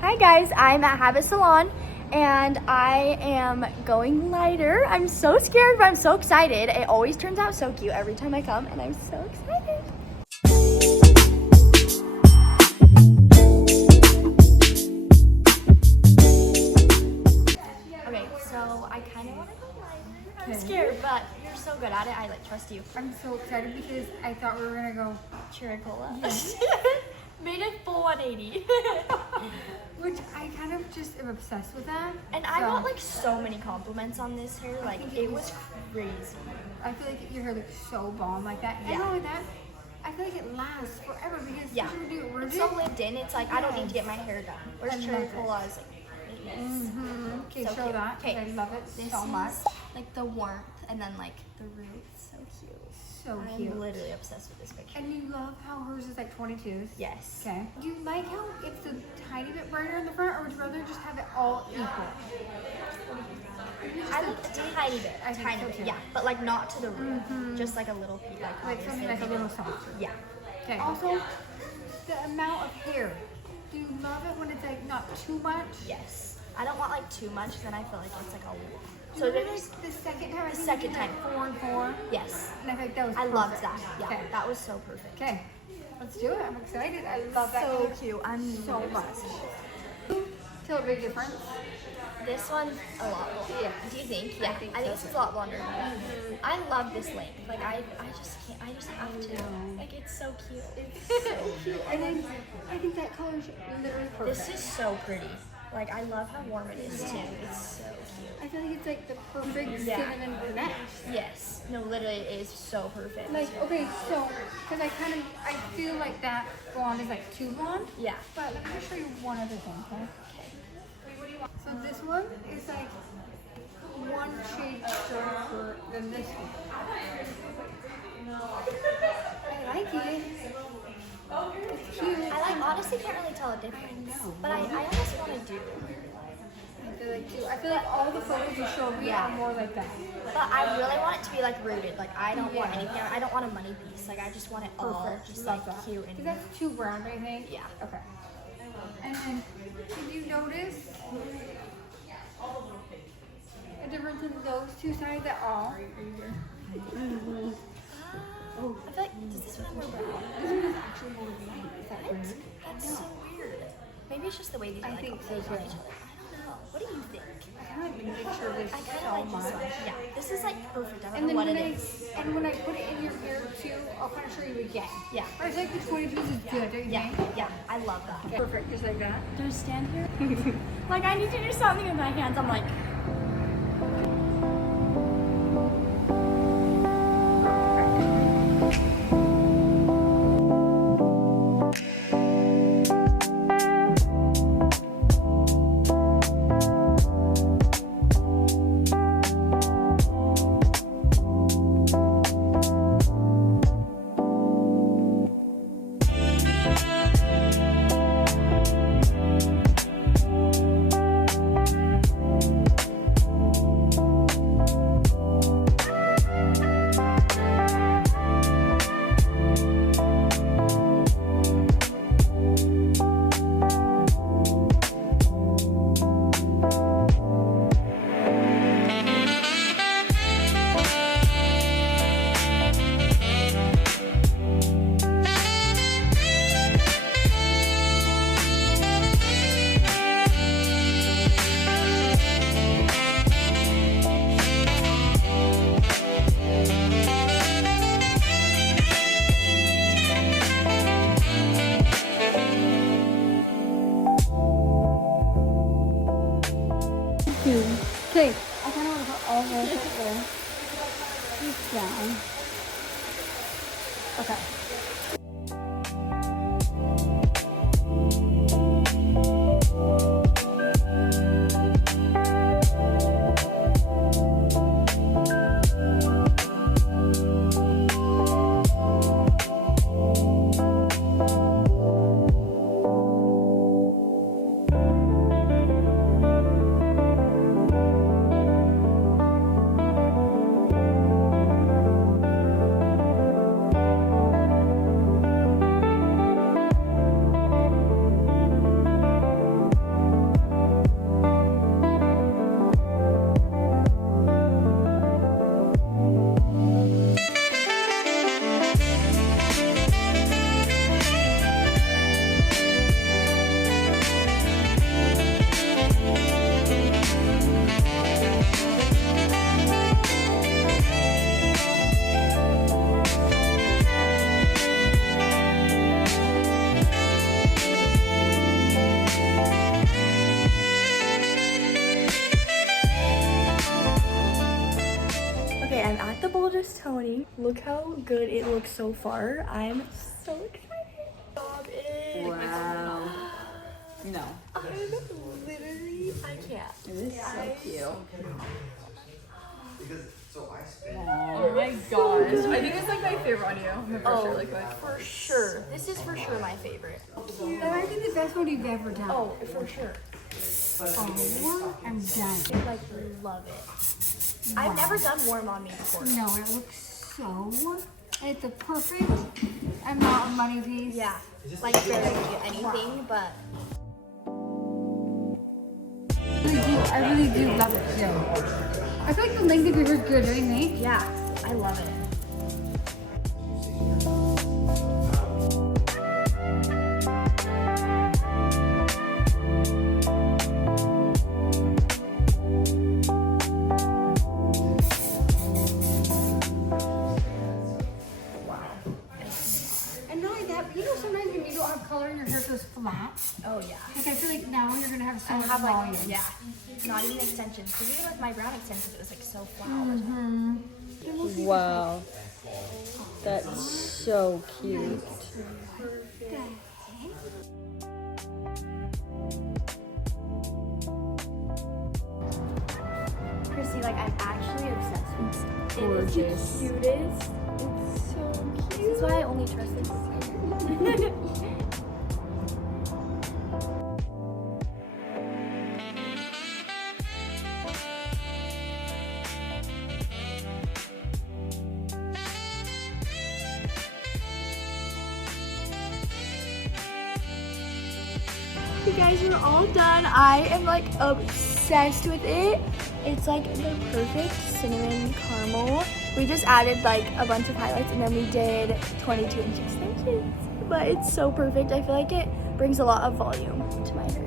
Hi guys, I'm at Habit Salon and I am going lighter. I'm so scared, but I'm so excited. It always turns out so cute every time I come and I'm so excited. Okay, so I kind of want to go lighter. I'm scared, but you're so good at it. I trust you. I'm so excited because I thought we were gonna go Cherry cola. Yes. Made a full 180. which I kind of just am obsessed with that. And I got like so many compliments on this hair. Like it was crazy. I feel like your hair looks so bomb like that. And Yeah. not only that, I feel like it lasts forever because Yeah. especially when you do it It's so lived in. It's like I don't need to get my hair done. Whereas I cherry love it. cola is like yes. Okay, So show cute. that. 'Cause I love it This so much. is like the warmth and then like the roots. So cute. So cute. I'm literally obsessed with this picture. And you love how hers is like 22s. Yes. Okay. Do you like how it's a tiny bit brighter in the front, or would you rather just have it all equal? I like a tiny bit, I think tiny so bit, too. yeah, but like not to the root, just like a little piece, like Like something like a little softer. yeah. Okay. Also, the amount of hair. Do you love it when it's like not too much? Yes. I don't want like too much, then I feel like it's like a lot. So So there's the second time. I think second you did, like, time. 4 and 4. yes, And I think that was. I loved perfect. that. Yeah, Okay. that was so perfect. Okay. Let's do it. I'm excited. I love that. So color cute. I'm so really much. obsessed. Feel a big difference. This one's a lot longer. Yeah. Do you think? Yeah. I think this is a lot longer. I love this length. Like I just can't. I just have to. Like it's so cute. It's so cute. And then I think that color's literally perfect. This is so pretty. Like I love how warm it is too. It's so cute. I feel like it's like the perfect Yeah. cinnamon brunette. Yes. No, literally it is so perfect. Like, okay, so, because I feel like that blonde is like too blonde. yeah. But let me just show you one other thing, okay? So this one is like one shade darker than this one. I like it. It's cute. I like honestly can't really tell a difference. But I almost want to do. I feel like all the photos you show me are more like that. But I really want it to be like rooted. Like I don't want Yeah. anything. I don't want a money piece. Like I just want it all Perfect. just Love like that. cute Because and that's too brown, I think. yeah. Okay. And then, did you notice a difference in those two sides at all? Oh, I feel like does this one have more brown? This one is actually more white. Is that weird? That's so weird. Maybe it's just the way these are I like think so, on too. each other. I don't know. What do you think? I kind of like the picture of this I kind so of like much. this one. Yeah, this is like perfect. I don't And know then what when it is. and when I put it in your hair too, I'll kind of show you again. Yeah. But I feel like the 22s is good, don't you Yeah, think? yeah, I love that. Okay. Perfect, just like that. Do I stand here? Like I need to do something with my hands. I'm like. Okay, I kind of want to put all those up there. Just down. Okay. just Tony. Look how good it looks so far. I'm so excited. Stop it. Wow. No. I'm literally, I can't. It is so cute. Oh my gosh. I think it's like my favorite on you. For sure. Like, For sure. This is for sure my favorite. That might be the best one you've ever done. Oh, for sure. Oh, I'm done. Like, love it. I've never done warm on me before. No, it looks so. And it's a perfect amount of money piece. Yeah. Like, barely anything, but. I really do love it too. I feel like the length of your hair is good, don't you think? Yeah, I love it. And not only that, but you know sometimes when you don't have color in your hair, it goes flat. Oh, yeah. Like I feel like now you're gonna have so I much have like, volume. yeah, not even extensions. Because even with my brown extensions, it was like so flat all the time. Wow. That's so cute. Chrissy, like, I'm actually obsessed with this. Gorgeous. It is the cutest. It's so cute. This is why I only trust this designer. You guys, we're all done. I am like obsessed with it. It's like the perfect cinnamon caramel. We just added like a bunch of highlights and then we did 22-inch extensions. But it's so perfect. I feel like it brings a lot of volume to my hair.